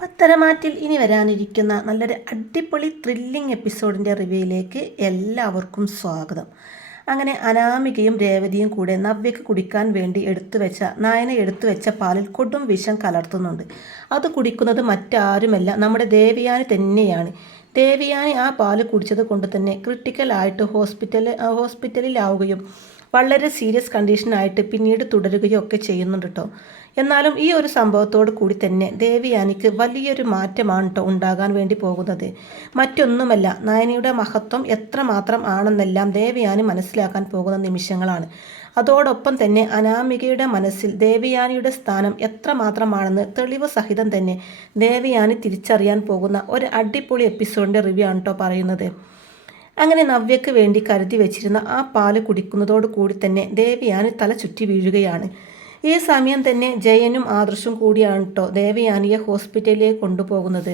പത്തരമാറ്റിൽ ഇനി വരാനിരിക്കുന്ന നല്ലൊരു അടിപൊളി ത്രില്ലിംഗ് എപ്പിസോഡിൻ്റെ റിവ്യൂയിലേക്ക് എല്ലാവർക്കും സ്വാഗതം. അങ്ങനെ അനാമികയും രേവതിയും കൂടെ നവ്യക്ക് കുടിക്കാൻ വേണ്ടി നയന എടുത്തു വെച്ച പാലിൽ കൊടും വിഷം കലർത്തുന്നുണ്ട്. അത് കുടിക്കുന്നത് മറ്റാരുമല്ല, നമ്മുടെ ദേവയാനി തന്നെയാണ്. ദേവയാനി ആ പാല് കുടിച്ചത് കൊണ്ട് തന്നെ ക്രിട്ടിക്കലായിട്ട് ഹോസ്പിറ്റലിലാവുകയും വളരെ സീരിയസ് കണ്ടീഷനായിട്ട് പിന്നീട് തുടരുകയോ ഒക്കെ ചെയ്യുന്നുണ്ട് കേട്ടോ. എന്നാലും ഈ ഒരു സംഭവത്തോട് കൂടി തന്നെ ദേവയാനിക്ക് വലിയൊരു മാറ്റമാണ് കേട്ടോ ഉണ്ടാകാൻ വേണ്ടി പോകുന്നത്. മറ്റൊന്നുമല്ല, നയനയുടെ മഹത്വം എത്രമാത്രം ആണെന്നെല്ലാം ദേവയാനി മനസ്സിലാക്കാൻ പോകുന്ന നിമിഷങ്ങളാണ്. അതോടൊപ്പം തന്നെ അനാമികയുടെ മനസ്സിൽ ദേവയാനിയുടെ സ്ഥാനം എത്രമാത്രമാണെന്ന് തെളിവ് സഹിതം തന്നെ ദേവയാനി തിരിച്ചറിയാൻ പോകുന്ന ഒരു അടിപൊളി എപ്പിസോഡിൻ്റെ റിവ്യൂ ആണ് കേട്ടോ പറയുന്നത്. അങ്ങനെ നവ്യക്ക് വേണ്ടി കരുതി വെച്ചിരുന്ന ആ പാല് കുടിക്കുന്നതോട് കൂടി തന്നെ ദേവയാനി തല ചുറ്റി വീഴുകയാണ്. ഈ സമയം തന്നെ ജയനും ആദർശും കൂടിയാണ് കേട്ടോ ദേവയാനിയെ ഹോസ്പിറ്റലിലേക്ക് കൊണ്ടുപോകുന്നത്.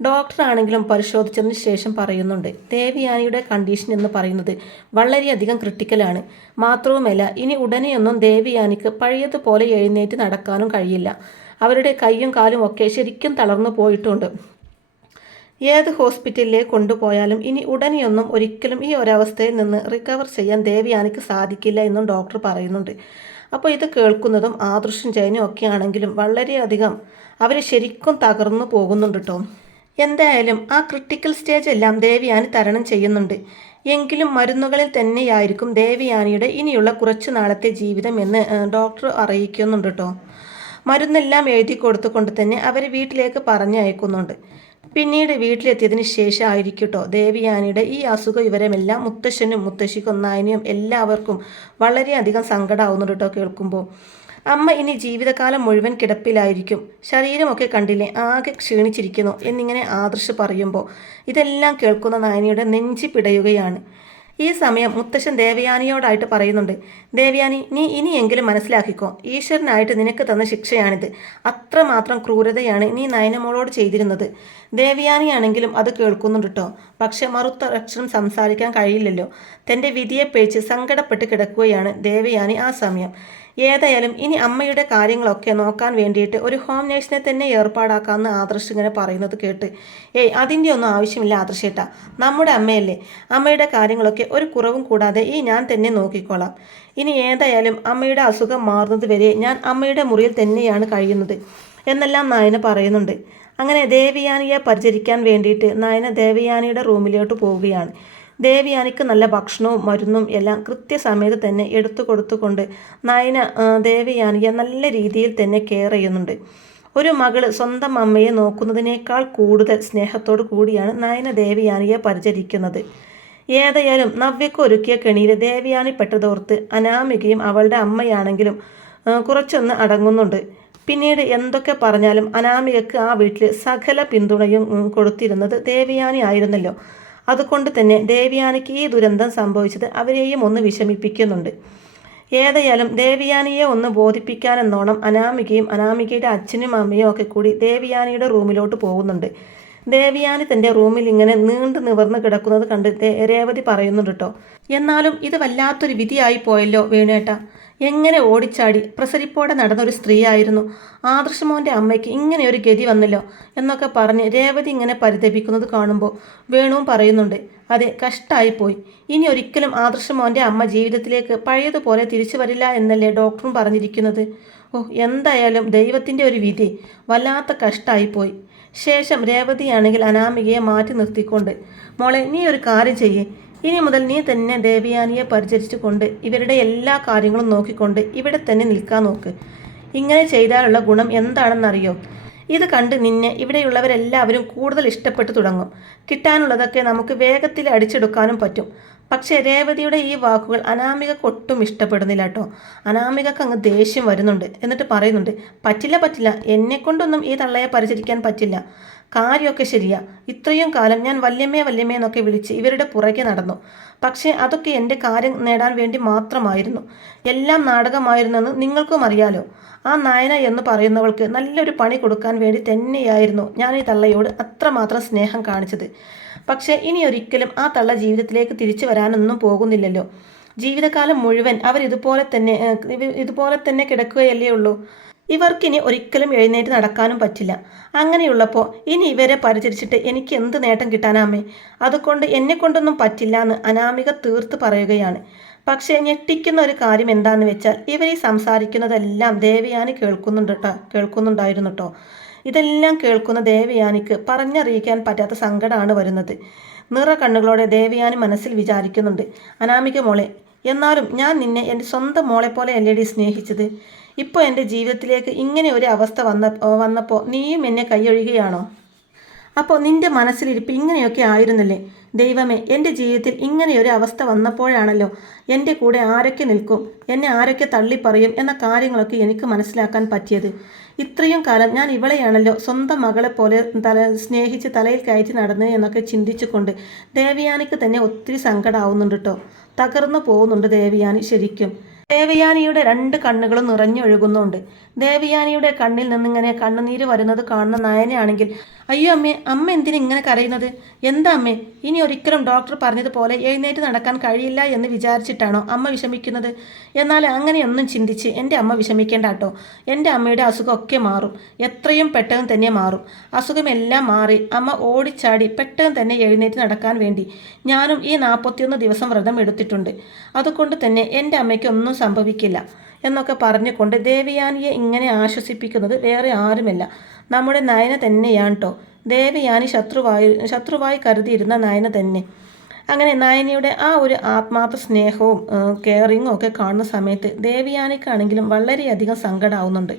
ഡോക്ടറാണെങ്കിലും പരിശോധിച്ചതിന് ശേഷം പറയുന്നുണ്ട്, ദേവയാനിയുടെ കണ്ടീഷൻ എന്ന് പറയുന്നത് വളരെയധികം ക്രിട്ടിക്കലാണ്. മാത്രവുമല്ല, ഇനി ഉടനെയൊന്നും ദേവയാനിക്ക് പഴയതുപോലെ എഴുന്നേറ്റ് നടക്കാനും കഴിയില്ല. അവരുടെ കൈയും കാലും ഒക്കെ ശരിക്കും തളർന്നു പോയിട്ടുണ്ട്. ഏത് ഹോസ്പിറ്റലിലേക്ക് കൊണ്ടുപോയാലും ഇനി ഉടനെയൊന്നും ഒരിക്കലും ഈ ഒരവസ്ഥയിൽ നിന്ന് റിക്കവർ ചെയ്യാൻ ദേവയാനിക്ക് സാധിക്കില്ല എന്നും ഡോക്ടർ പറയുന്നുണ്ട്. അപ്പോൾ ഇത് കേൾക്കുന്നതും ആദർശും ജയനും ഒക്കെ ആണെങ്കിലും വളരെയധികം അവർ ശരിക്കും തകർന്നു പോകുന്നുണ്ട് കേട്ടോ. എന്തായാലും ആ ക്രിട്ടിക്കൽ സ്റ്റേജ് എല്ലാം ദേവയാനി തരണം ചെയ്യുന്നുണ്ട്. എങ്കിലും മരുന്നുകളിൽ തന്നെയായിരിക്കും ദേവയാനിയുടെ ഇനിയുള്ള കുറച്ചു നാളത്തെ ജീവിതം എന്ന് ഡോക്ടർ അറിയിക്കുന്നുണ്ട് കേട്ടോ. മരുന്നെല്ലാം എഴുതി കൊടുത്തുകൊണ്ട് തന്നെ അവർ വീട്ടിലേക്ക് പറഞ്ഞയക്കുന്നുണ്ട്. പിന്നീട് വീട്ടിലെത്തിയതിന് ശേഷം ആയിരിക്കട്ടോ ദേവയാനിയുടെ ഈ അസുഖ വിവരമെല്ലാം മുത്തശ്ശനും മുത്തശ്ശിക്കും നായനിയും എല്ലാവർക്കും വളരെയധികം സങ്കടമാവുന്നുണ്ട് കേട്ടോ കേൾക്കുമ്പോൾ. അമ്മ ഇനി ജീവിതകാലം മുഴുവൻ കിടപ്പിലായിരിക്കും, ശരീരമൊക്കെ കണ്ടില്ലേ ആകെ ക്ഷീണിച്ചിരിക്കുന്നു എന്നിങ്ങനെ ആദർശ് പറയുമ്പോൾ ഇതെല്ലാം കേൾക്കുന്ന നായനിയുടെ നെഞ്ചി പിടയുകയാണ്. ഈ സമയം മുത്തശ്ശൻ ദേവയാനിയോടായിട്ട് പറയുന്നുണ്ട്, ദേവയാനി, നീ ഇനിയെങ്കിലും മനസ്സിലാക്കിക്കോ, ഈശ്വരനായിട്ട് നിനക്ക് തന്ന ശിക്ഷയാണിത്. അത്രമാത്രം ക്രൂരതയാണ് നീ നയനമോളോട് ചെയ്തിരുന്നത്. ദേവയാനിയാണെങ്കിലും അത് കേൾക്കുന്നുണ്ട് കേട്ടോ. പക്ഷെ മറുത്തക്ഷരം സംസാരിക്കാൻ കഴിയില്ലല്ലോ. തൻ്റെ വിധിയെ പേച്ച് സങ്കടപ്പെട്ട് കിടക്കുകയാണ് ദേവയാനി ആ സമയം. ഏതായാലും ഇനി അമ്മയുടെ കാര്യങ്ങളൊക്കെ നോക്കാൻ വേണ്ടിയിട്ട് ഒരു ഹോം നേഴ്സിനെ തന്നെ ഏർപ്പാടാക്കാമെന്ന് ആദർശ് ഇങ്ങനെ പറയുന്നത് കേട്ട്, അതിൻ്റെ ഒന്നും ആവശ്യമില്ല ആദർശേട്ടാ, നമ്മുടെ അമ്മയല്ലേ, അമ്മയുടെ കാര്യങ്ങളൊക്കെ ഒരു കുറവും കൂടാതെ ഞാൻ തന്നെ നോക്കിക്കോളാം. ഇനി ഏതായാലും അമ്മയുടെ അസുഖം മാറുന്നത് വരെ ഞാൻ അമ്മയുടെ മുറിയിൽ തന്നെയാണ് കഴിയുന്നത് എന്നെല്ലാം നയന പറയുന്നുണ്ട്. അങ്ങനെ ദേവയാനിയെ പരിചരിക്കാൻ വേണ്ടിയിട്ട് നയന ദേവയാനിയുടെ റൂമിലോട്ട് പോവുകയാണ്. ദേവയാനിക്ക് നല്ല ഭക്ഷണവും മരുന്നും എല്ലാം കൃത്യസമയത്ത് തന്നെ എടുത്തു കൊടുത്തുകൊണ്ട് നയന ദേവയാനിയെ നല്ല രീതിയിൽ തന്നെ കെയർ ചെയ്യുന്നുണ്ട്. ഒരു മകള് സ്വന്തം അമ്മയെ നോക്കുന്നതിനേക്കാൾ കൂടുതൽ സ്നേഹത്തോടു കൂടിയാണ് നയന ദേവയാനിയെ പരിചരിക്കുന്നത്. ഏതായാലും നവ്യക്ക് ഒരുക്കിയ കെണിയിൽ ദേവയാനി പെട്ടതോർത്ത് അനാമികയും അവളുടെ അമ്മയാണെങ്കിലും കുറച്ചൊന്ന് അടങ്ങുന്നുണ്ട്. പിന്നീട് എന്തൊക്കെ പറഞ്ഞാലും അനാമികക്ക് ആ വീട്ടിൽ സകല പിന്തുണയും കൊടുത്തിരുന്നത് ദേവയാനി ആയിരുന്നല്ലോ. അതുകൊണ്ട് തന്നെ ദേവയാനിക്ക് ഈ ദുരന്തം സംഭവിച്ചത് അവരെയും ഒന്ന് വിഷമിപ്പിക്കുന്നുണ്ട്. ഏതായാലും ദേവയാനിയെ ഒന്ന് ബോധിപ്പിക്കാനെന്നോണം അനാമികയും അനാമികയുടെ അച്ഛനും അമ്മയും ഒക്കെ കൂടി ദേവയാനിയുടെ റൂമിലോട്ട് പോകുന്നുണ്ട്. ദേവയാനി തൻ്റെ റൂമിൽ ഇങ്ങനെ നീണ്ടു നിവർന്ന് കിടക്കുന്നത് കണ്ട് രേവതി പറയുന്നുണ്ട് കേട്ടോ, എന്നാലും ഇത് വല്ലാത്തൊരു വിധിയായി പോയല്ലോ വേണേട്ട. എങ്ങനെ ഓടിച്ചാടി പ്രസരിപ്പോടെ നടന്നൊരു സ്ത്രീയായിരുന്നു, ആദർശമോൻ്റെ അമ്മയ്ക്ക് ഇങ്ങനെ ഒരു ഗതി വന്നല്ലോ എന്നൊക്കെ പറഞ്ഞ് രേവതി ഇങ്ങനെ പരിതപിക്കുന്നത് കാണുമ്പോൾ വേണുവും പറയുന്നുണ്ട്, അതെ, കഷ്ടമായിപ്പോയി. ഇനി ഒരിക്കലും ആദർശമോൻ്റെ അമ്മ ജീവിതത്തിലേക്ക് പഴയതുപോലെ തിരിച്ചു വരില്ല എന്നല്ലേ ഡോക്ടറും പറഞ്ഞിരിക്കുന്നത്. എന്തായാലും ദൈവത്തിൻ്റെ ഒരു വിധി, വല്ലാത്ത കഷ്ടമായിപ്പോയി. ശേഷം രേവതിയാണെങ്കിൽ അനാമികയെ മാറ്റി നിർത്തിക്കൊണ്ട്, മോളെ, നീ ഒരു കാര്യം ചെയ്യേ, ഇനി മുതൽ നീ തന്നെ ദേവയാനിയെ പരിചരിച്ചു കൊണ്ട് ഇവരുടെ എല്ലാ കാര്യങ്ങളും നോക്കിക്കൊണ്ട് ഇവിടെ തന്നെ നിൽക്കാൻ നോക്ക്. ഇങ്ങനെ ചെയ്താലുള്ള ഗുണം എന്താണെന്നറിയോ? ഇത് കണ്ട് നിന്നെ ഇവിടെയുള്ളവരെല്ലാവരും കൂടുതൽ ഇഷ്ടപ്പെട്ടു തുടങ്ങും. കിട്ടാനുള്ളതൊക്കെ നമുക്ക് വേഗത്തിൽ അടിച്ചെടുക്കാനും പറ്റും. പക്ഷേ രേവതിയുടെ ഈ വാക്കുകൾ അനാമികക്ക് ഒട്ടും ഇഷ്ടപ്പെടുന്നില്ല കേട്ടോ. അനാമികക്ക് അങ്ങ് ദേഷ്യം വരുന്നുണ്ട്. എന്നിട്ട് പറയുന്നുണ്ട്, പറ്റില്ല, എന്നെക്കൊണ്ടൊന്നും ഈ തള്ളയെ പരിചരിക്കാൻ പറ്റില്ല. കാര്യമൊക്കെ ശരിയാ, ഇത്രയും കാലം ഞാൻ വല്യമ്മേ എന്നൊക്കെ വിളിച്ച് ഇവരുടെ പുറകെ നടന്നു. പക്ഷേ അതൊക്കെ എൻ്റെ കാര്യം നേടാൻ വേണ്ടി മാത്രമായിരുന്നു. എല്ലാം നാടകമായിരുന്നെന്ന് നിങ്ങൾക്കും അറിയാലോ. ആ നയന എന്ന് പറയുന്നവൾക്ക് നല്ലൊരു പണി കൊടുക്കാൻ വേണ്ടി തന്നെയായിരുന്നു ഞാൻ ഈ തള്ളയോട് അത്രമാത്രം സ്നേഹം കാണിച്ചത്. പക്ഷേ ഇനി ഒരിക്കലും ആ തള്ള ജീവിതത്തിലേക്ക് തിരിച്ചു വരാനൊന്നും പോകുന്നില്ലല്ലോ. ജീവിതകാലം മുഴുവൻ അവർ ഇതുപോലെ തന്നെ കിടക്കുകയല്ലേ ഉള്ളൂ. ഇവർക്കിനി ഒരിക്കലും എഴുന്നേറ്റ് നടക്കാനും പറ്റില്ല. അങ്ങനെയുള്ളപ്പോൾ ഇനി ഇവരെ പരിചരിച്ചിട്ട് എനിക്ക് എന്ത് നേട്ടം കിട്ടാനാമേ? അതുകൊണ്ട് എന്നെ കൊണ്ടൊന്നും പറ്റില്ല എന്ന് അനാമിക തീർത്ത് പറയുകയാണ്. പക്ഷേ ഞെട്ടിക്കുന്ന ഒരു കാര്യം എന്താണെന്ന് വെച്ചാൽ ഇവർ ഈ സംസാരിക്കുന്നതെല്ലാം ദേവയാനി കേൾക്കുന്നുണ്ടായിരുന്നു കേട്ടോ. ഇതെല്ലാം കേൾക്കുന്ന ദേവയാനിക്ക് പറഞ്ഞറിയിക്കാൻ പറ്റാത്ത സങ്കടമാണ് വരുന്നത്. നിറ കണ്ണുകളോടെ ദേവയാനി മനസ്സിൽ വിചാരിക്കുന്നുണ്ട്, അനാമിക മോളെ, എന്നാലും ഞാൻ നിന്നെ എൻ്റെ സ്വന്തം മോളെ പോലെ അല്ലേടി സ്നേഹിച്ചത്. ഇപ്പോൾ എൻ്റെ ജീവിതത്തിലേക്ക് ഇങ്ങനെ ഒരു അവസ്ഥ വന്നപ്പോൾ നീയും എന്നെ കൈയൊഴുകയാണോ? അപ്പോൾ നിന്റെ മനസ്സിലിരിപ്പ് ഇങ്ങനെയൊക്കെ ആയിരുന്നില്ലേ? ദൈവമേ, എൻ്റെ ജീവിതത്തിൽ ഇങ്ങനെയൊരു അവസ്ഥ വന്നപ്പോഴാണല്ലോ എൻ്റെ കൂടെ ആരൊക്കെ നിൽക്കും, എന്നെ ആരൊക്കെ തള്ളിപ്പറയും എന്ന കാര്യങ്ങളൊക്കെ എനിക്ക് മനസ്സിലാക്കാൻ പറ്റിയത്. ഇത്രയും കാലം ഞാൻ ഇവളെയാണല്ലോ സ്വന്തം മകളെ പോലെ സ്നേഹിച്ച് തലയിൽ കയറ്റി നടന്ന് എന്നൊക്കെ ചിന്തിച്ചുകൊണ്ട് ദേവയാനിക്ക് തന്നെ ഒത്തിരി സങ്കടമാവുന്നുണ്ട് കേട്ടോ. തകർന്നു പോകുന്നുണ്ട് ദേവയാനി ശരിക്കും. ദേവയാനിയുടെ രണ്ട് കണ്ണുകളും നിറഞ്ഞൊഴുകുന്നുണ്ട്. ദേവയാനിയുടെ കണ്ണിൽ നിന്നിങ്ങനെ കണ്ണുനീര് വരുന്നത് കാണുന്ന നയനയാണെങ്കിൽ, അയ്യോ അമ്മേ, അമ്മ എന്തിനാ ഇങ്ങനെ കരയുന്നത്? എന്താ അമ്മേ, ഇനി ഒരിക്കലും ഡോക്ടർ പറഞ്ഞതുപോലെ എഴുന്നേറ്റ് നടക്കാൻ കഴിയില്ല എന്ന് വിചാരിച്ചിട്ടാണോ അമ്മ വിഷമിക്കുന്നത്? എന്നാൽ അങ്ങനെയൊന്നും ചിന്തിച്ച് എൻ്റെ അമ്മ വിഷമിക്കേണ്ട കേട്ടോ. എൻ്റെ അമ്മയുടെ അസുഖമൊക്കെ മാറും, എത്രയും പെട്ടെന്ന് തന്നെ മാറും. അസുഖമെല്ലാം മാറി അമ്മ ഓടിച്ചാടി പെട്ടെന്ന് തന്നെ എഴുന്നേറ്റ് നടക്കാൻ വേണ്ടി ഞാനും ഈ 41 ദിവസം വ്രതം എടുത്തിട്ടുണ്ട്. അതുകൊണ്ട് തന്നെ എൻ്റെ അമ്മയ്ക്ക് ഒന്നും സംഭവിക്കില്ല എന്നൊക്കെ പറഞ്ഞുകൊണ്ട് ദേവയാനിയെ ഇങ്ങനെ ആശ്വസിപ്പിക്കുന്നത് വേറെ ആരുമല്ല, നമ്മുടെ നയന തന്നെയാണ് കേട്ടോ. ദേവയാനി ശത്രുവായി കരുതിയിരുന്ന നയന തന്നെ. അങ്ങനെ നയനയുടെ ആ ഒരു ആത്മാർത്ഥ സ്നേഹവും കെയറിങ്ങും ഒക്കെ കാണുന്ന സമയത്ത് ദേവയാനിക്കാണെങ്കിലും വളരെയധികം സങ്കടമാവുന്നുണ്ട്.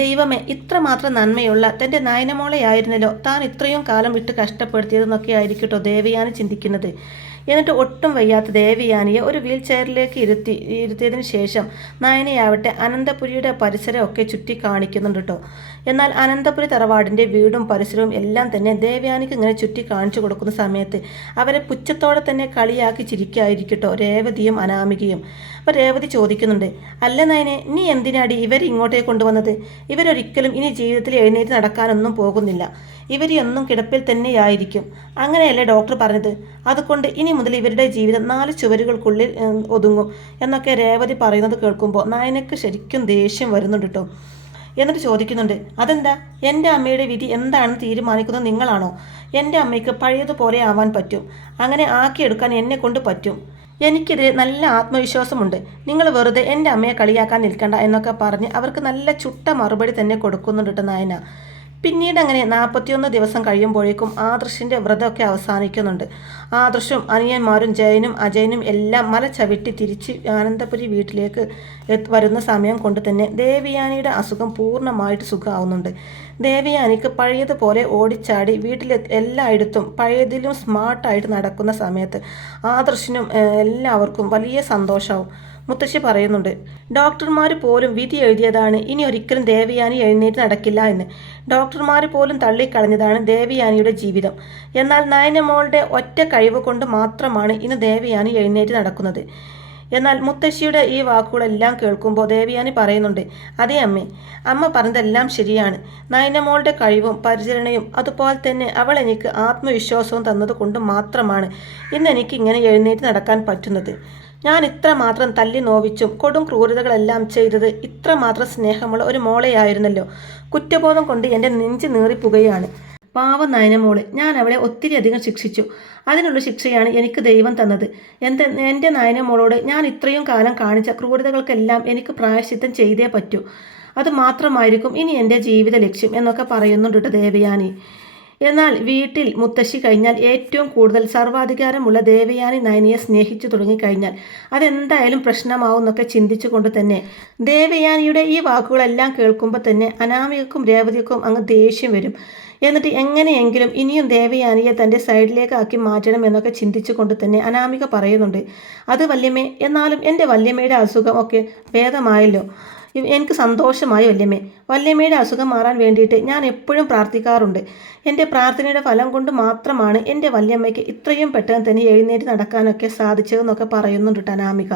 ദൈവമേ, ഇത്രമാത്രം നന്മയുള്ള തൻ്റെ നയനമോളെയായിരുന്നല്ലോ താൻ ഇത്രയും കാലം വിട്ട് കഷ്ടപ്പെടുത്തിയതെന്നൊക്കെ ആയിരിക്കട്ടോ ദേവയാനി ചിന്തിക്കുന്നത്. എന്നിട്ട് ഒട്ടും വയ്യാത്ത ദേവയാനിയെ ഒരു വീൽ ചെയറിലേക്ക് ഇരുത്തിയതിന് ശേഷം നയനയാവട്ടെ അനന്തപുരിയുടെ പരിസരമൊക്കെ ചുറ്റി കാണിക്കുന്നുണ്ട് കേട്ടോ. എന്നാൽ അനന്തപുരി തറവാടിൻ്റെ വീടും പരിസരവും എല്ലാം തന്നെ ദേവയാനിക്ക് ഇങ്ങനെ ചുറ്റി കാണിച്ചു കൊടുക്കുന്ന സമയത്ത് അവരെ പുച്ഛത്തോടെ തന്നെ കളിയാക്കി ചിരിക്കായിരിക്കട്ടോ രേവതിയും അനാമികയും. അപ്പോൾ രേവതി ചോദിക്കുന്നുണ്ട്, അല്ല നയനെ, നീ എന്തിനാടി ഇവരിങ്ങോട്ടേക്ക് കൊണ്ടുവന്നത്? ഇവരൊരിക്കലും ഇനി ജീവിതത്തിൽ എഴുന്നേറ്റ് നടക്കാനൊന്നും പോകുന്നില്ല, ഇവരെയൊന്നും കിടപ്പിൽ തന്നെയായിരിക്കും. അങ്ങനെയല്ലേ ഡോക്ടർ പറഞ്ഞത്? അതുകൊണ്ട് ഇനി മുതൽ ഇവരുടെ ജീവിതം 4 ചുവരുകൾക്കുള്ളിൽ ഒതുങ്ങും എന്നൊക്കെ രേവതി പറയുന്നത് കേൾക്കുമ്പോൾ നയനക്ക് ശരിക്കും ദേഷ്യം വരുന്നുണ്ട് കേട്ടോ. എന്നിട്ട് ചോദിക്കുന്നുണ്ട്, അതെന്താ, എൻ്റെ അമ്മയുടെ വിധി എന്താണെന്ന് തീരുമാനിക്കുന്നത് നിങ്ങളാണോ? എൻ്റെ അമ്മയ്ക്ക് പഴയതുപോലെ ആവാൻ പറ്റും, അങ്ങനെ ആക്കിയെടുക്കാൻ എന്നെ കൊണ്ട് പറ്റും. എനിക്കെതിരെ നല്ല ആത്മവിശ്വാസമുണ്ട്. നിങ്ങൾ വെറുതെ എൻ്റെ അമ്മയെ കളിയാക്കാൻ നിൽക്കണ്ട എന്നൊക്കെ പറഞ്ഞ് അവർക്ക് നല്ല ചുട്ട മറുപടി തന്നെ കൊടുക്കുന്നുണ്ട് കേട്ടോ നയന. പിന്നീട് അങ്ങനെ 41 ദിവസം കഴിയുമ്പോഴേക്കും ആദർശിൻ്റെ വ്രതമൊക്കെ അവസാനിക്കുന്നുണ്ട്. ആദർശും അനിയന്മാരും ജയനും അജയനും എല്ലാം മല ചവിട്ടി തിരിച്ച് ആനന്ദപുരി വീട്ടിലേക്ക് വരുന്ന സമയം കൊണ്ട് തന്നെ ദേവയാനിയുടെ അസുഖം പൂർണ്ണമായിട്ട് സുഖമാവുന്നുണ്ട്. ദേവയാനിക്ക് പഴയതുപോലെ ഓടിച്ചാടി വീട്ടിലെ എല്ലായിടത്തും പഴയതിലും സ്മാർട്ടായിട്ട് നടക്കുന്ന സമയത്ത് ആദർശിനും എല്ലാവർക്കും വലിയ സന്തോഷമാവും. മുത്തശ്ശി പറയുന്നുണ്ട്, ഡോക്ടർമാർ പോലും വിധി എഴുതിയതാണ് ഇനി ഒരിക്കലും ദേവയാനി എഴുന്നേറ്റ് നടക്കില്ല എന്ന്. ഡോക്ടർമാർ പോലും തള്ളിക്കളഞ്ഞതാണ് ദേവയാനിയുടെ ജീവിതം. എന്നാൽ നയനമോളുടെ ഒറ്റ കഴിവ് കൊണ്ട് മാത്രമാണ് ഇന്ന് ദേവയാനി എഴുന്നേറ്റ് നടക്കുന്നത്. എന്നാൽ മുത്തശ്ശിയുടെ ഈ വാക്കുകളെല്ലാം കേൾക്കുമ്പോൾ ദേവയാനി പറയുന്നുണ്ട്, അതേ അമ്മേ, അമ്മ പറഞ്ഞതെല്ലാം ശരിയാണ്. നയനമോളുടെ കഴിവും പരിചരണയും അതുപോലെ തന്നെ അവൾ എനിക്ക് ആത്മവിശ്വാസവും തന്നതുകൊണ്ട് മാത്രമാണ് ഇന്ന് എനിക്ക് ഇങ്ങനെ എഴുന്നേറ്റ് നടക്കാൻ പറ്റുന്നത്. ഞാൻ ഇത്രമാത്രം തല്ലി നോവിച്ചും കൊടും ക്രൂരതകളെല്ലാം ചെയ്തത് ഇത്രമാത്രം സ്നേഹമുള്ള ഒരു മോളെയായിരുന്നല്ലോ. കുറ്റബോധം കൊണ്ട് എൻ്റെ നെഞ്ച് നീറിപ്പുകയാണ്. പാവം നയനമോള്, ഞാൻ അവളെ ഒത്തിരി അധികം ശിക്ഷിച്ചു. അതിനുള്ള ശിക്ഷയാണ് എനിക്ക് ദൈവം തന്നത്. എൻ്റെ നയനമോളോട് ഞാൻ ഇത്രയും കാലം കാണിച്ച ക്രൂരതകൾക്കെല്ലാം എനിക്ക് പ്രായശ്ചിത്തം ചെയ്തേ പറ്റൂ. അത് മാത്രമായിരിക്കും ഇനി എൻ്റെ ജീവിത ലക്ഷ്യം എന്നൊക്കെ പറയുന്നുണ്ട് ദേവയാനി. എന്നാൽ വീട്ടിൽ മുത്തശ്ശി കഴിഞ്ഞാൽ ഏറ്റവും കൂടുതൽ സർവാധികാരമുള്ള ദേവയാനി നയനിയെ സ്നേഹിച്ചു തുടങ്ങിക്കഴിഞ്ഞാൽ അതെന്തായാലും പ്രശ്നമാവും എന്നൊക്കെ ചിന്തിച്ചുകൊണ്ട് തന്നെ ദേവയാനിയുടെ ഈ വാക്കുകളെല്ലാം കേൾക്കുമ്പോൾ തന്നെ അനാമികക്കും രേവതിക്കും അങ്ങ് ദേഷ്യം വരും. എന്നിട്ട് എങ്ങനെയെങ്കിലും ഇനിയും ദേവയാനിയെ തൻ്റെ സൈഡിലേക്ക് ആക്കി മാറ്റണം എന്നൊക്കെ ചിന്തിച്ചുകൊണ്ട് തന്നെ അനാമിക പറയുന്നുണ്ട്, അത് വല്യമ്മേ, എന്നാലും എൻ്റെ വല്യമ്മയുടെ അസുഖം ഒക്കെ ഭേദമായല്ലോ, എനിക്ക് സന്തോഷമായി വല്യമ്മേ. വല്യമ്മയുടെ അസുഖം മാറാൻ വേണ്ടിയിട്ട് ഞാൻ എപ്പോഴും പ്രാർത്ഥിക്കാറുണ്ട്. എൻ്റെ പ്രാർത്ഥനയുടെ ഫലം കൊണ്ട് മാത്രമാണ് എൻ്റെ വല്യമ്മയ്ക്ക് ഇത്രയും പെട്ടെന്ന് തന്നെ എഴുന്നേറ്റ് നടക്കാനൊക്കെ സാധിച്ചതെന്നൊക്കെ പറയുന്നുണ്ട് അനാമിക.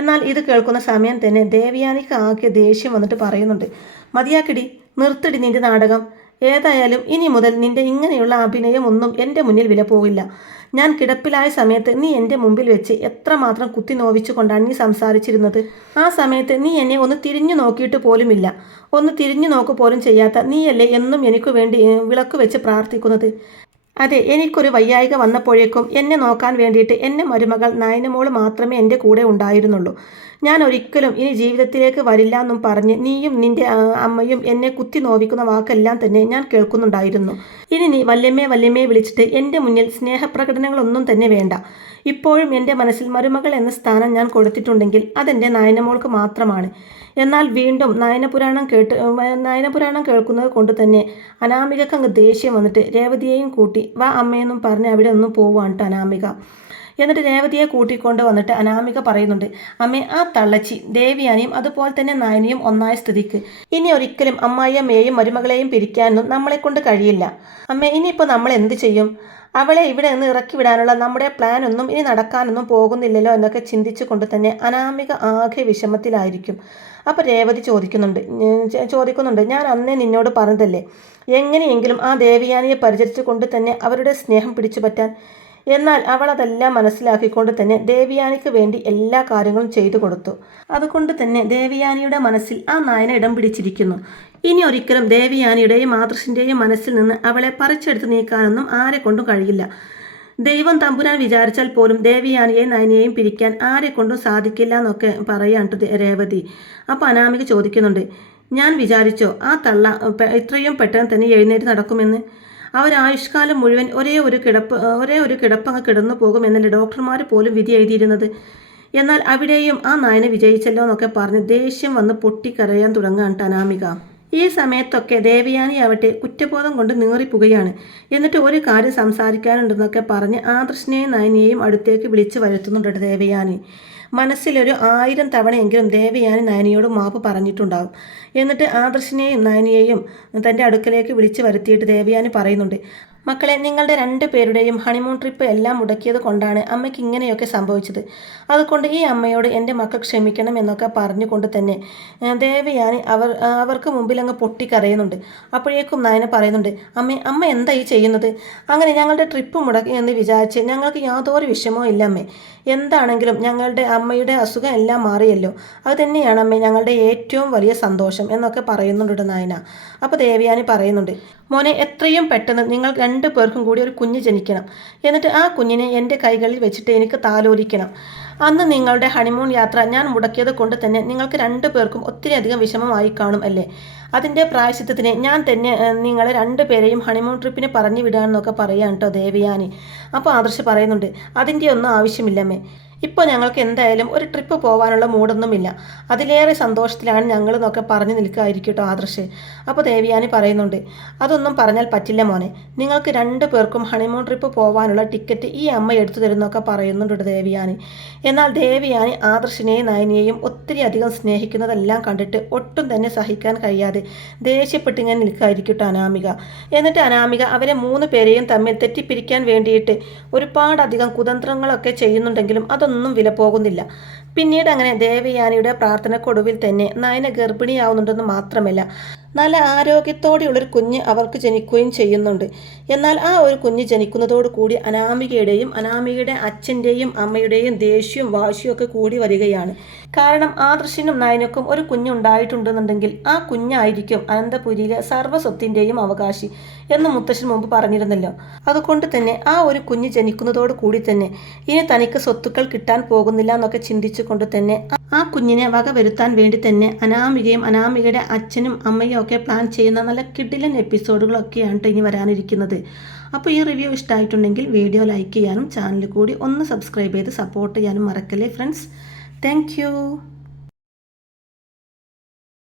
എന്നാൽ ഇത് കേൾക്കുന്ന സമയം തന്നെ ദേവയാനിക്ക് ആക്കിയ ദേഷ്യം വന്നിട്ട് പറയുന്നുണ്ട്, മതിയാക്കിടി, നിർത്തിടി നിൻ്റെ നാടകം. ഏതായാലും ഇനി മുതൽ നിന്റെ ഇങ്ങനെയുള്ള അഭിനയം ഒന്നും എൻ്റെ മുന്നിൽ വില പോകില്ല. ഞാൻ കിടപ്പിലായ സമയത്ത് നീ എൻ്റെ മുമ്പിൽ വെച്ച് എത്രമാത്രം കുത്തി നോവിച്ചുകൊണ്ടാണ് നീ സംസാരിച്ചിരുന്നത്. ആ സമയത്ത് നീ എന്നെ ഒന്ന് തിരിഞ്ഞു നോക്കിയിട്ട് പോലുമില്ല. ഒന്ന് തിരിഞ്ഞു നോക്കു പോലും ചെയ്യാത്ത നീയല്ലേ എന്നും എനിക്ക് വേണ്ടി വിളക്ക് വെച്ച് പ്രാർത്ഥിക്കുന്നത്. അതെ, എനിക്കൊരു വയ്യായിക വന്നപ്പോഴേക്കും എന്നെ നോക്കാൻ വേണ്ടിയിട്ട് എൻ്റെ മരുമകൾ നയനമോള് മാത്രമേ എൻ്റെ കൂടെ ഉണ്ടായിരുന്നുള്ളൂ. ഞാൻ ഒരിക്കലും ഇനി ജീവിതത്തിലേക്ക് വരില്ല എന്നും പറഞ്ഞ് നീയും നിൻ്റെ അമ്മയും എന്നെ കുത്തി നോവിക്കുന്ന വാക്കെല്ലാം തന്നെ ഞാൻ കേൾക്കുന്നുണ്ടായിരുന്നു. ഇനി നീ വല്യമ്മയെ വിളിച്ചിട്ട് എൻ്റെ മുന്നിൽ സ്നേഹപ്രകടനങ്ങളൊന്നും തന്നെ വേണ്ട. ഇപ്പോഴും എൻ്റെ മനസ്സിൽ മരുമകൾ എന്ന സ്ഥാനം ഞാൻ കൊടുത്തിട്ടുണ്ടെങ്കിൽ അതെൻ്റെ നയനമോൾക്ക് മാത്രമാണ്. എന്നാൽ വീണ്ടും നയനപുരാണം കേൾക്കുന്നത് കൊണ്ട് തന്നെ അനാമികക്ക് അങ്ങ് ദേഷ്യം വന്നിട്ട് രേവതിയെയും കൂട്ടി വാ അമ്മയെന്നും പറഞ്ഞ് അവിടെ ഒന്നും പോവാണ് കേട്ടോ അനാമിക. എന്നിട്ട് രേവതിയെ കൂട്ടിക്കൊണ്ട് വന്നിട്ട് അനാമിക പറയുന്നുണ്ട്, അമ്മേ, ആ തള്ളച്ചി ദേവിയാനിയും അതുപോലെ തന്നെ നയനിയും ഒന്നായ സ്ഥിതിക്ക് ഇനി ഒരിക്കലും അമ്മായിയമ്മയെയും മരുമകളെയും പിരിക്കാനൊന്നും നമ്മളെ കൊണ്ട് കഴിയില്ല. അമ്മേ, ഇനിയിപ്പോൾ നമ്മൾ എന്ത് ചെയ്യും? അവളെ ഇവിടെ നിന്ന് ഇറക്കി വിടാനുള്ള നമ്മുടെ പ്ലാൻ ഒന്നും ഇനി നടക്കാനൊന്നും പോകുന്നില്ലല്ലോ എന്നൊക്കെ ചിന്തിച്ചു കൊണ്ട് തന്നെ അനാമിക ആകെ വിഷമത്തിലായിരിക്കും. അപ്പോൾ രേവതി ചോദിക്കുന്നുണ്ട് ഞാൻ അന്നേ നിന്നോട് പറഞ്ഞതല്ലേ എങ്ങനെയെങ്കിലും ആ ദേവിയാനിയെ പരിചരിച്ചു കൊണ്ട് തന്നെ അവരുടെ സ്നേഹം പിടിച്ചു പറ്റാൻ. എന്നാൽ അവൾ അതെല്ലാം മനസ്സിലാക്കിക്കൊണ്ട് തന്നെ ദേവിയാനിക്ക് വേണ്ടി എല്ലാ കാര്യങ്ങളും ചെയ്തു കൊടുത്തു. അതുകൊണ്ട് തന്നെ ദേവിയാനിയുടെ മനസ്സിൽ ആ നായന ഇടം പിടിച്ചിരിക്കുന്നു. ഇനി ഒരിക്കലും ദേവിയാനിയുടെയും ആദർശിൻ്റെയും മനസ്സിൽ നിന്ന് അവളെ പറിച്ചെടുത്ത് നീക്കാനൊന്നും ആരെ കൊണ്ടും കഴിയില്ല. ദൈവം തമ്പുരാൻ വിചാരിച്ചാൽ പോലും ദേവിയാനിയെയും നയനയെയും പിരിക്കാൻ ആരെ കൊണ്ടും സാധിക്കില്ല എന്നൊക്കെ പറയാണ്ട് രേവതി. അപ്പോൾ അനാമിക ചോദിക്കുന്നുണ്ട്, ഞാൻ വിചാരിച്ചോ ആ തള്ള ഇത്രയും പെട്ടെന്ന് തന്നെ എഴുന്നേറ്റ് നടക്കുമെന്ന്? അവരായുഷ്കാലം മുഴുവൻ ഒരേ ഒരു കിടപ്പങ്ങ് കിടന്നു പോകുമെന്നല്ലേ ഡോക്ടർമാർ പോലും വിധി എഴുതിയിരുന്നത്. എന്നാൽ അവിടെയും ആ നായനെ വിജയിച്ചല്ലോ എന്നൊക്കെ പറഞ്ഞ് ദേഷ്യം വന്ന് പൊട്ടിക്കരയാൻ തുടങ്ങുകയാണ് അനാമിക. ഈ സമയത്തൊക്കെ ദേവയാനി ആവട്ടെ കുറ്റബോധം കൊണ്ട് നീറിപ്പുകയാണ്. എന്നിട്ട് ഒരു കാര്യം സംസാരിക്കാനുണ്ടെന്നൊക്കെ പറഞ്ഞ് ആദർശിനെയും നയനിയെയും അടുത്തേക്ക് വിളിച്ചു വരുത്തുന്നുണ്ട് ദേവയാനി. മനസ്സിലൊരു 1000 തവണയെങ്കിലും ദേവയാനി നയനിയോട് മാപ്പ് പറഞ്ഞിട്ടുണ്ടാവും. എന്നിട്ട് ആദർശിനെയും നയനിയെയും തൻ്റെ അടുക്കലേക്ക് വിളിച്ചു വരുത്തിയിട്ട് ദേവയാനി പറയുന്നുണ്ട്, മക്കളെ, നിങ്ങളുടെ 2 പേരുടെയും ഹണിമൂൺ ട്രിപ്പ് എല്ലാം മുടക്കിയത് കൊണ്ടാണ് അമ്മയ്ക്ക് ഇങ്ങനെയൊക്കെ സംഭവിച്ചത്. അതുകൊണ്ട് ഈ അമ്മയോട് എൻ്റെ മക്കൾ ക്ഷമിക്കണം എന്നൊക്കെ പറഞ്ഞുകൊണ്ട് തന്നെ ദേവയാനി അവർക്ക് മുമ്പിൽ അങ്ങ് പൊട്ടിക്കരയുന്നുണ്ട്. അപ്പോഴേക്കും നയന പറയുന്നുണ്ട്, അമ്മ എന്താ ഈ ചെയ്യുന്നത്? അങ്ങനെ ഞങ്ങളുടെ ട്രിപ്പ് മുടക്കി എന്ന് വിചാരിച്ച് ഞങ്ങൾക്ക് യാതൊരു വിഷമവും ഇല്ല അമ്മേ. എന്താണെങ്കിലും ഞങ്ങളുടെ അമ്മയുടെ അസുഖം എല്ലാം മാറിയല്ലോ, അത് തന്നെയാണ് അമ്മേ ഞങ്ങളുടെ ഏറ്റവും വലിയ സന്തോഷം എന്നൊക്കെ പറയുന്നുണ്ട് നയന. അപ്പോൾ ദേവയാനി പറയുന്നുണ്ട്, മോനെ, എത്രയും പെട്ടെന്ന് നിങ്ങൾ 2 പേർക്കും കൂടി ഒരു കുഞ്ഞ് ജനിക്കണം. എന്നിട്ട് ആ കുഞ്ഞിനെ എൻ്റെ കൈകളിൽ വെച്ചിട്ട് എനിക്ക് താലോലിക്കണം. അന്ന് നിങ്ങളുടെ ഹണിമൂൺ യാത്ര ഞാൻ മുടക്കിയത് കൊണ്ട് തന്നെ നിങ്ങൾക്ക് 2 പേർക്കും ഒത്തിരിയധികം വിഷമമായി കാണും അല്ലേ? അതിൻ്റെ പ്രായശ്ചിത്തത്തിന് ഞാൻ തന്നെ നിങ്ങളെ 2 പേരെയും ഹണിമൂൺ ട്രിപ്പിന് പറഞ്ഞു വിടാമെന്നൊക്കെ പറയാൻ കേട്ടോ ദേവയാനി. അപ്പോൾ ആദർശ് പറയുന്നുണ്ട്, അതിൻ്റെ ഒന്നും ആവശ്യമില്ലമ്മേ. ഇപ്പോൾ ഞങ്ങൾക്ക് എന്തായാലും ഒരു ട്രിപ്പ് പോകാനുള്ള മൂടൊന്നുമില്ല. അതിലേറെ സന്തോഷത്തിലാണ് ഞങ്ങൾ എന്നൊക്കെ പറഞ്ഞു നിൽക്കുകയായിരിക്കും കേട്ടോ ആദർശ്. അപ്പോൾ ദേവയാനി പറയുന്നുണ്ട്, അതൊന്നും പറഞ്ഞാൽ പറ്റില്ല മോനെ. നിങ്ങൾക്ക് 2 പേർക്കും ഹണിമൂൺ ട്രിപ്പ് പോകാനുള്ള ടിക്കറ്റ് ഈ അമ്മ എടുത്തു തരുന്നൊക്കെ പറയുന്നുണ്ട് ദേവയാനി. എന്നാൽ ദേവയാനി ആദർശിനെയും നയനിയെയും ഒത്തിരി അധികം സ്നേഹിക്കുന്നതെല്ലാം കണ്ടിട്ട് ഒട്ടും തന്നെ സഹിക്കാൻ കഴിയാതെ ദേഷ്യപ്പെട്ടിങ്ങനെ നിൽക്കുകയായിരിക്കും കേട്ടോ അനാമിക. എന്നിട്ട് അനാമിക അവരെ 3 പേരെയും തമ്മിൽ തെറ്റിപ്പിരിക്കാൻ വേണ്ടിയിട്ട് ഒരുപാടധികം കുതന്ത്രങ്ങളൊക്കെ ചെയ്യുന്നുണ്ടെങ്കിലും അതൊന്നും വില പോകുന്നില്ല. പിന്നീട് അങ്ങനെ ദേവയാനിയുടെ പ്രാർത്ഥനക്കൊടുവിൽ തന്നെ നയന ഗർഭിണിയാവുന്നുണ്ടെന്ന് മാത്രമല്ല നല്ല ആരോഗ്യത്തോടെയുള്ളൊരു കുഞ്ഞ് അവർക്ക് ജനിക്കുകയും ചെയ്യുന്നുണ്ട്. എന്നാൽ ആ ഒരു കുഞ്ഞ് ജനിക്കുന്നതോടുകൂടി അനാമികയുടെ അച്ഛൻ്റെയും അമ്മയുടെയും ദേഷ്യവും വാശിയും ഒക്കെ കൂടി വരികയാണ്. കാരണം ആദർശിനും നയനക്കും ഒരു കുഞ്ഞുണ്ടായിട്ടുണ്ടെന്നുണ്ടെങ്കിൽ ആ കുഞ്ഞായിരിക്കും അനന്തപുരിയിലെ സർവ്വസ്വത്തിൻ്റെയും അവകാശി എന്ന് മുത്തശ്ശൻ മുമ്പ് പറഞ്ഞിരുന്നല്ലോ. അതുകൊണ്ട് തന്നെ ആ ഒരു കുഞ്ഞ് ജനിക്കുന്നതോടു കൂടി തന്നെ ഇനി തനിക്ക് സ്വത്തുക്കൾ കിട്ടാൻ പോകുന്നില്ല എന്നൊക്കെ ചിന്തിച്ചു കൊണ്ട് തന്നെ ആ കുഞ്ഞിനെ വകവരുത്താൻ വേണ്ടി തന്നെ അനാമികയും അനാമികയുടെ അച്ഛനും അമ്മയും ഒക്കെ പ്ലാൻ ചെയ്യുന്ന നല്ല കിടിലൻ എപ്പിസോഡുകളൊക്കെയാണ് ഇനി വരാനിരിക്കുന്നത്. അപ്പോൾ ഈ റിവ്യൂ ഇഷ്ടമായിട്ടുണ്ടെങ്കിൽ വീഡിയോ ലൈക്ക് ചെയ്യാനും ചാനൽ കൂടി ഒന്ന് സബ്സ്ക്രൈബ് ചെയ്ത് സപ്പോർട്ട് ചെയ്യാനും മറക്കല്ലേ ഫ്രണ്ട്സ്. താങ്ക്